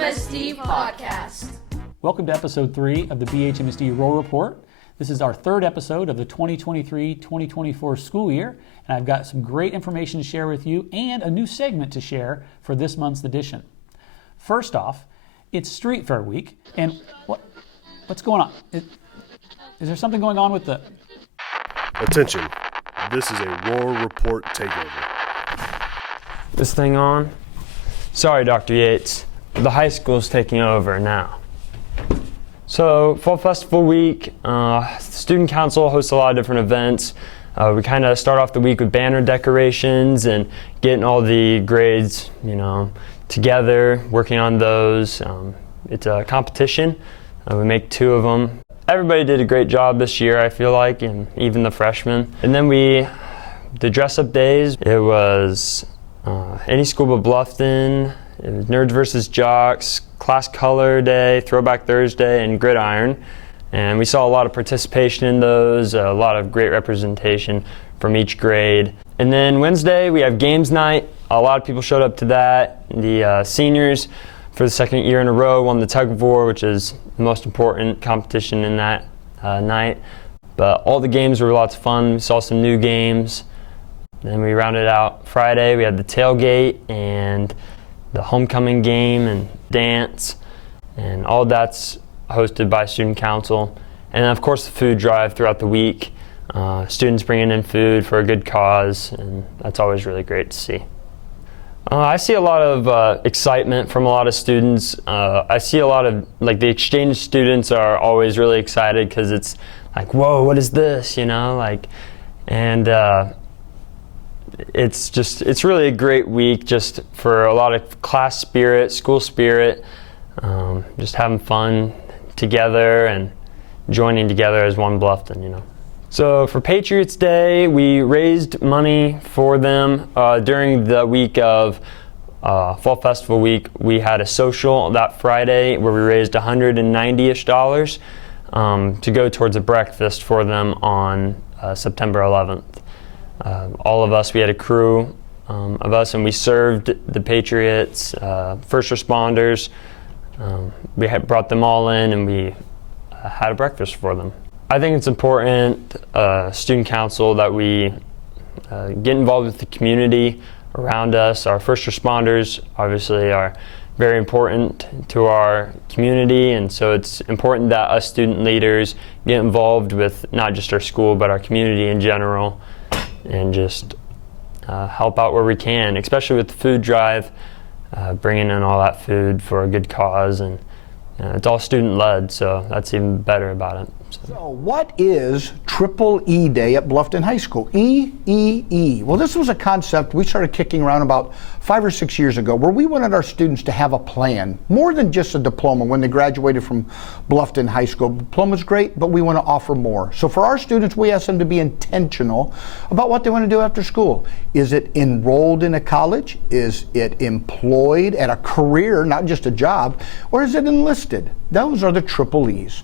BHMSD Podcast. Welcome to episode 3 of the BHMSD Roar Report. This is our third episode of the 2023-2024 school year, and I've got some great information to share with you and a new segment to share for this month's edition. First off, it's Street Fair week, and what's going on? Is there something going on with the... Attention, this is a Roar Report Takeover. This thing on? Sorry, Dr. Yates. The high school's taking over now. So, Fall Festival Week, Student Council hosts a lot of different events. We kind of start off the week with banner decorations and getting all the grades, together, working on those. It's a competition. We make 2 of them. Everybody did a great job this year, I feel like, and even the freshmen. And then the dress-up days, it was any school but Bluffton. It was Nerds versus Jocks, Class Color Day, Throwback Thursday, and Gridiron. And we saw a lot of participation in those, a lot of great representation from each grade. And then Wednesday, we have games night. A lot of people showed up to that. The seniors, for the second year in a row, won the tug of war, which is the most important competition in that night. But all the games were lots of fun. We saw some new games. Then we rounded out Friday. We had the tailgate and the homecoming game and dance. And all that's hosted by Student Council. And then, of course, the food drive throughout the week. Students bringing in food for a good cause, and that's always really great to see. I see a lot of excitement from a lot of students. I see a lot of, the exchange students are always really excited because it's like, whoa, what is this, and it's really a great week just for a lot of class spirit, school spirit, just having fun together and joining together as one Bluffton, So for Patriots Day, we raised money for them. During the week of Fall Festival Week, we had a social that Friday where we raised $190-ish to go towards a breakfast for them on September 11th. All of us, we had a crew of us, and we served the Patriots, first responders. We had brought them all in, and we had a breakfast for them. I think it's important, Student Council, that we get involved with the community around us. Our first responders obviously are very important to our community, and so it's important that us student leaders get involved with not just our school but our community in general, and just help out where we can, especially with the food drive, bringing in all that food for a good cause, and it's all student-led, so that's even better about it. So what is Triple E Day at Bluffton High School? E. Well, this was a concept we started kicking around about 5 or 6 years ago, where we wanted our students to have a plan, more than just a diploma when they graduated from Bluffton High School. Diploma's great, but we want to offer more. So for our students, we ask them to be intentional about what they want to do after school. Is it enrolled in a college? Is it employed at a career, not just a job? Or is it enlisted? Those are the Triple E's.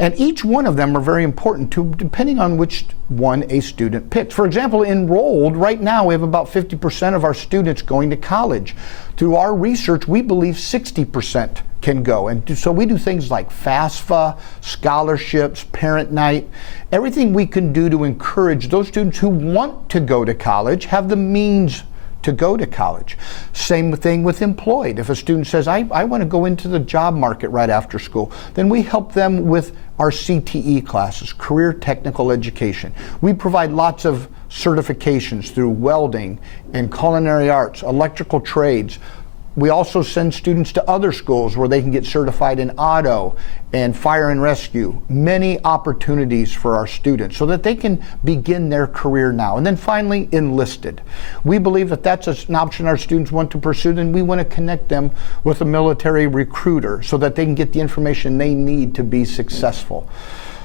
And each one of them are very important depending on which one a student picks. For example, enrolled, right now we have about 50% of our students going to college. Through our research, we believe 60% can go. And so we do things like FAFSA, scholarships, parent night, everything we can do to encourage those students who want to go to college, have the means to go to college. Same thing with employed. If a student says, I want to go into the job market right after school, then we help them with our CTE classes, Career Technical Education. We provide lots of certifications through welding and culinary arts, electrical trades. We also send students to other schools where they can get certified in auto and fire and rescue. Many opportunities for our students so that they can begin their career now. And then finally, enlisted. We believe that that's an option our students want to pursue, and we want to connect them with a military recruiter so that they can get the information they need to be successful.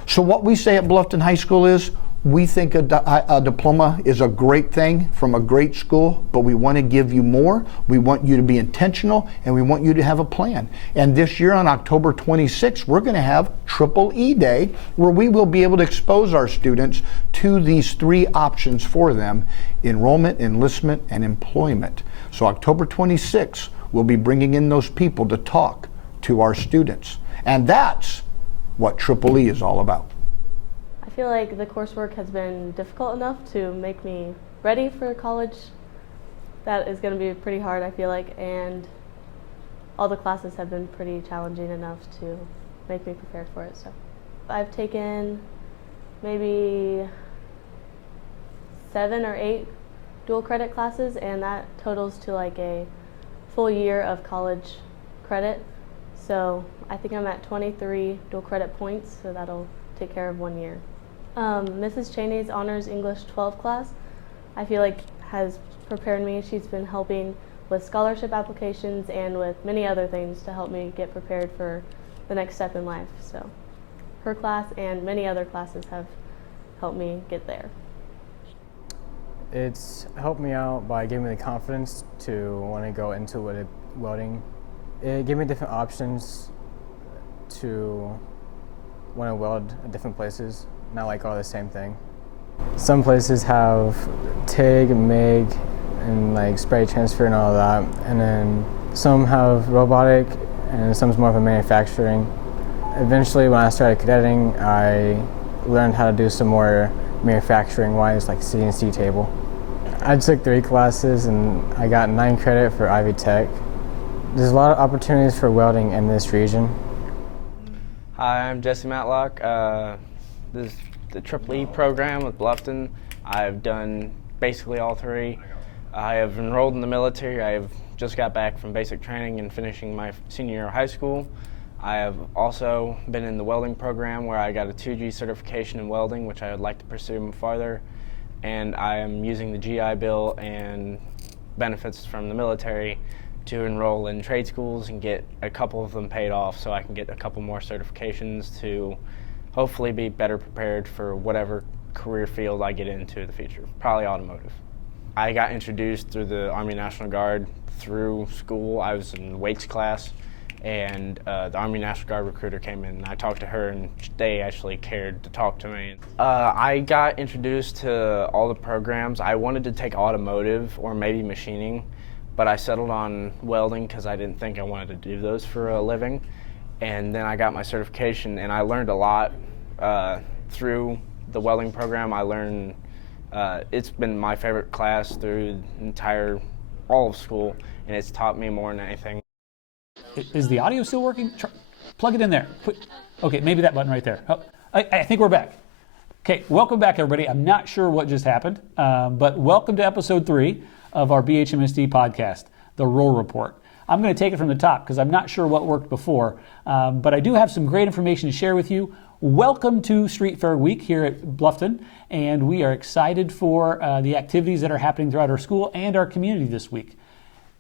So what we say at Bluffton High School is, we think a diploma is a great thing from a great school, but we want to give you more. We want you to be intentional, and we want you to have a plan. And this year on October 26th, we're going to have Triple E Day, where we will be able to expose our students to these 3 options for them: enrollment, enlistment, and employment. So October 26th, we'll be bringing in those people to talk to our students. And that's what Triple E is all about. I feel like the coursework has been difficult enough to make me ready for college. That is going to be pretty hard, I feel like, and all the classes have been pretty challenging enough to make me prepared for it. So I've taken maybe 7 or 8 dual credit classes, and that totals to like a full year of college credit. So I think I'm at 23 dual credit points, so that'll take care of 1 year. Mrs. Cheney's Honors English 12 class, I feel like has prepared me. She's been helping with scholarship applications and with many other things to help me get prepared for the next step in life. So her class and many other classes have helped me get there. It's helped me out by giving me the confidence to want to go into welding. It gave me different options to want to weld at different places, not like all the same thing. Some places have TIG, MIG, and like spray transfer and all that, and then some have robotic, and some's more of a manufacturing. Eventually, when I started cadetting, I learned how to do some more manufacturing-wise, like CNC table. I took 3 classes and I got 9 credit for Ivy Tech. There's a lot of opportunities for welding in this region. Hi, I'm Jesse Matlock. This is the Triple E program with Bluffton. I've done basically all 3. I have enrolled in the military. I have just got back from basic training and finishing my senior year of high school. I have also been in the welding program where I got a 2G certification in welding, which I would like to pursue farther. And I am using the GI Bill and benefits from the military to enroll in trade schools and get a couple of them paid off so I can get a couple more certifications to hopefully be better prepared for whatever career field I get into in the future, probably automotive. I got introduced through the Army National Guard through school. I was in weights class, and the Army National Guard recruiter came in, and I talked to her, and they actually cared to talk to me. I got introduced to all the programs. I wanted to take automotive or maybe machining, but I settled on welding because I didn't think I wanted to do those for a living. And then I got my certification, and I learned a lot through the welding program. I learned, it's been my favorite class through the all of school, and it's taught me more than anything. Is the audio still working? Plug it in there. Okay, maybe that button right there. Oh, I think we're back. Okay, welcome back, everybody. I'm not sure what just happened, but welcome to episode 3 of our BHMSD podcast, the Roar Report. I'm going to take it from the top because I'm not sure what worked before, but I do have some great information to share with you. Welcome to Street Fair Week here at Bluffton, and we are excited for the activities that are happening throughout our school and our community this week.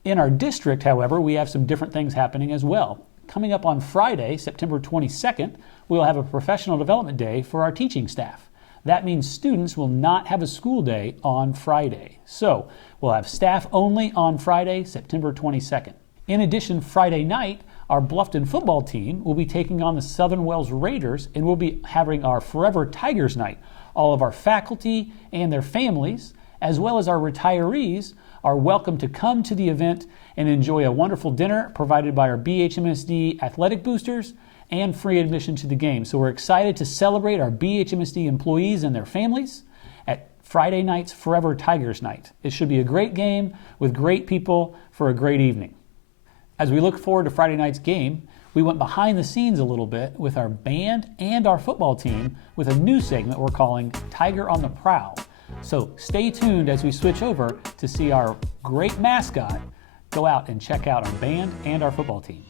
In our district, however, we have some different things happening as well. Coming up on Friday, September 22nd, we'll have a professional development day for our teaching staff. That means students will not have a school day on Friday. So we'll have staff only on Friday, September 22nd. In addition, Friday night, our Bluffton football team will be taking on the Southern Wells Raiders, and we'll be having our Forever Tigers night. All of our faculty and their families, as well as our retirees, are welcome to come to the event and enjoy a wonderful dinner provided by our BHMSD athletic boosters and free admission to the game. So we're excited to celebrate our BHMSD employees and their families at Friday night's Forever Tigers night. It should be a great game with great people for a great evening. As we look forward to Friday night's game, we went behind the scenes a little bit with our band and our football team with a new segment we're calling Tiger on the Prowl. So stay tuned as we switch over to see our great mascot go out and check out our band and our football team.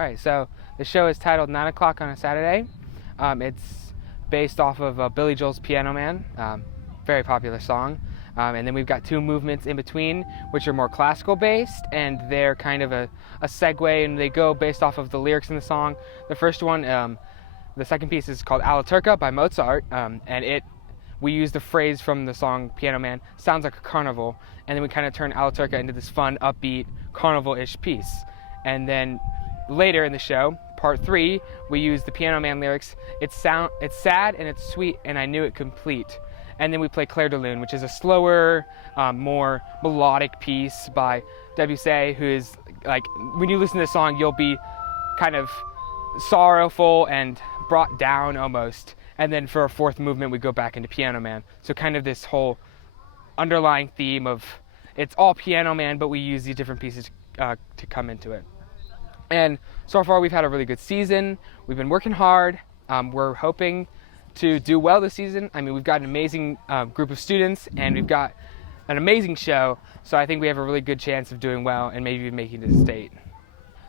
All right, so the show is titled 9 O'Clock on a Saturday. It's based off of Billy Joel's Piano Man, very popular song. And then we've got 2 movements in between, which are more classical based, and they're kind of a segue, and they go based off of the lyrics in the song. The first one, the second piece is called Alla Turca by Mozart, and we use the phrase from the song Piano Man, sounds like a carnival, and then we kind of turn Alla Turca into this fun, upbeat, carnival-ish piece. And then later in the show, part 3, we use the Piano Man lyrics, it's sad and it's sweet and I knew it complete. And then we play Clair de Lune, which is a slower, more melodic piece by Debussy, who is like, when you listen to the song, you'll be kind of sorrowful and brought down almost. And then for our 4th movement, we go back into Piano Man. So kind of this whole underlying theme of, it's all Piano Man, but we use these different pieces to come into it. And so far, we've had a really good season. We've been working hard. We're hoping to do well this season. I mean, we've got an amazing group of students, and we've got an amazing show. So I think we have a really good chance of doing well and maybe even making it to state.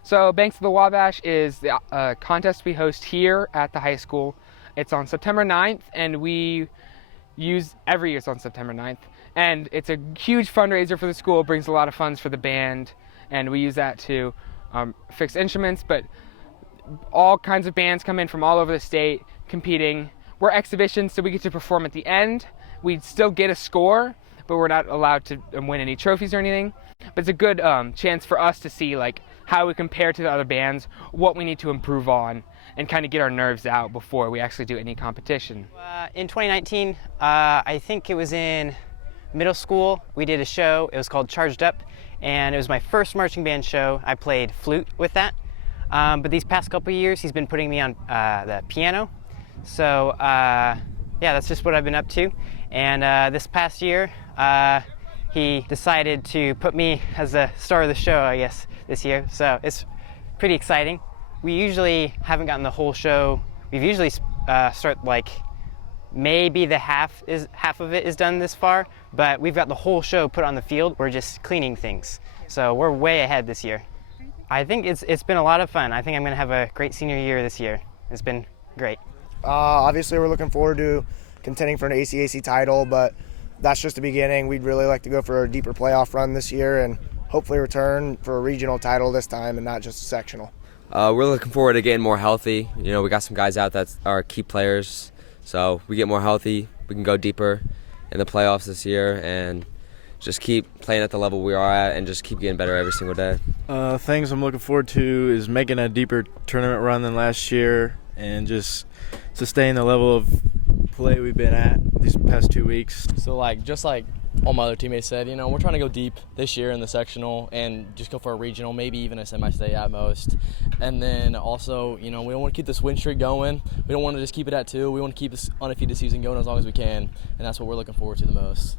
So Banks of the Wabash is the contest we host here at the high school. It's on September 9th, and we use every year it's on September 9th. And it's a huge fundraiser for the school. It brings a lot of funds for the band, and we use that to fix instruments, but all kinds of bands come in from all over the state competing. We're exhibitions, so we get to perform at the end. We still get a score, but we're not allowed to win any trophies or anything. But it's a good chance for us to see like how we compare to the other bands, what we need to improve on, and kind of get our nerves out before we actually do any competition. In 2019, I think it was in middle school, we did a show. It was called Charged Up, and it was my first marching band show. I played flute with that. But these past couple of years, he's been putting me on the piano. So yeah, that's just what I've been up to. And this past year, he decided to put me as the star of the show, I guess, this year. So it's pretty exciting. We usually haven't gotten the whole show. We've usually start like maybe the half of it is done this far, but we've got the whole show put on the field. We're just cleaning things. So we're way ahead this year. I think it's been a lot of fun. I think I'm going to have a great senior year this year. It's been great. Obviously, we're looking forward to contending for an ACAC title, but that's just the beginning. We'd really like to go for a deeper playoff run this year and hopefully return for a regional title this time and not just a sectional. We're looking forward to getting more healthy. You know, we got some guys out that are key players, so we get more healthy, we can go deeper in the playoffs this year and just keep playing at the level we are at and just keep getting better every single day. Things I'm looking forward to is making a deeper tournament run than last year and just sustain the level of play we've been at these past 2 weeks. So just like all my other teammates said, you know, we're trying to go deep this year in the sectional and just go for a regional, maybe even a semi-state at most. And then also, you know, we don't want to keep this win streak going. We don't want to just keep it at 2. We want to keep this undefeated season going as long as we can, and that's what we're looking forward to the most.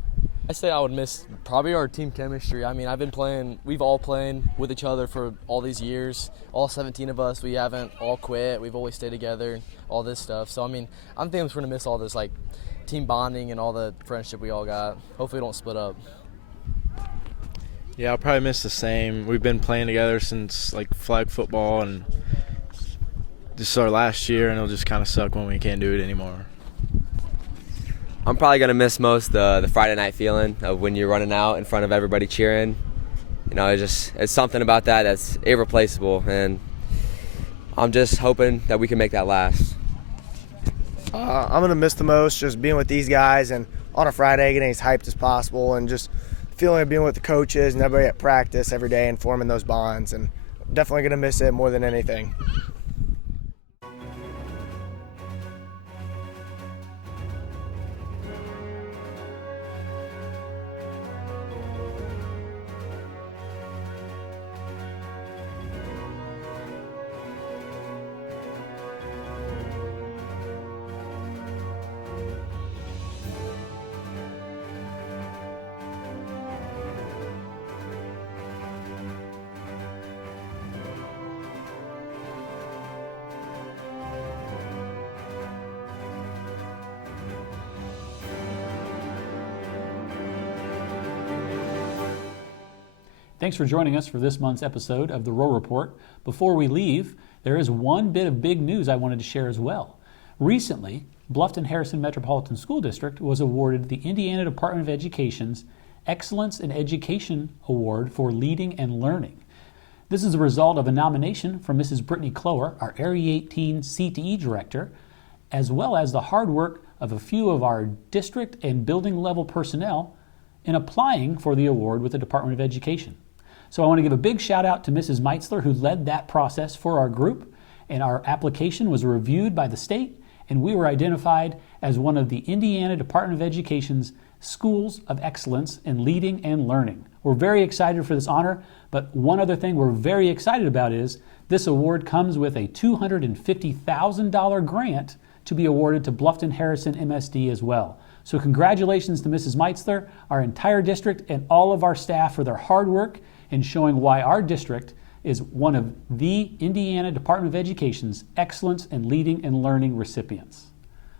I say I would miss probably our team chemistry. I mean, we've all played with each other for all these years. All 17 of us, we haven't all quit. We've always stayed together, all this stuff. So, I mean, I'm thinking we're going to miss all this, team bonding and all the friendship we all got. Hopefully we don't split up. Yeah, I'll probably miss the same. We've been playing together since, flag football, and this is our last year, and it'll just kind of suck when we can't do it anymore. I'm probably going to miss most the Friday night feeling of when you're running out in front of everybody cheering. You know, it's something about that that's irreplaceable, and I'm just hoping that we can make that last. I'm going to miss the most just being with these guys and on a Friday getting as hyped as possible and just feeling like being with the coaches and everybody at practice every day and forming those bonds, and definitely going to miss it more than anything. Thanks for joining us for this month's episode of the Roar Report. Before we leave, there is one bit of big news I wanted to share as well. Recently, Bluffton-Harrison Metropolitan School District was awarded the Indiana Department of Education's Excellence in Education Award for Leading and Learning. This is a result of a nomination from Mrs. Brittany Clower, our Area 18 CTE Director, as well as the hard work of a few of our district and building level personnel in applying for the award with the Department of Education. So I want to give a big shout out to Mrs. Meitzler, who led that process for our group, and our application was reviewed by the state, and we were identified as one of the Indiana Department of Education's Schools of Excellence in Leading and Learning. We're very excited for this honor, but one other thing we're very excited about is this award comes with a $250,000 grant to be awarded to Bluffton-Harrison MSD as well. So congratulations to Mrs. Meitzler, our entire district, and all of our staff for their hard work in showing why our district is one of the Indiana Department of Education's Excellence in Leading and Learning recipients.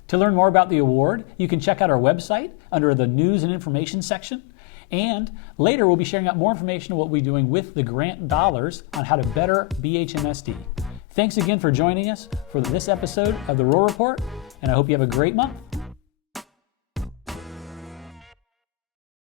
To learn more about the award, you can check out our website under the News and Information section. And later we'll be sharing out more information on what we're doing with the grant dollars on how to better BHMSD. Thanks again for joining us for this episode of the Roar Report, and I hope you have a great month.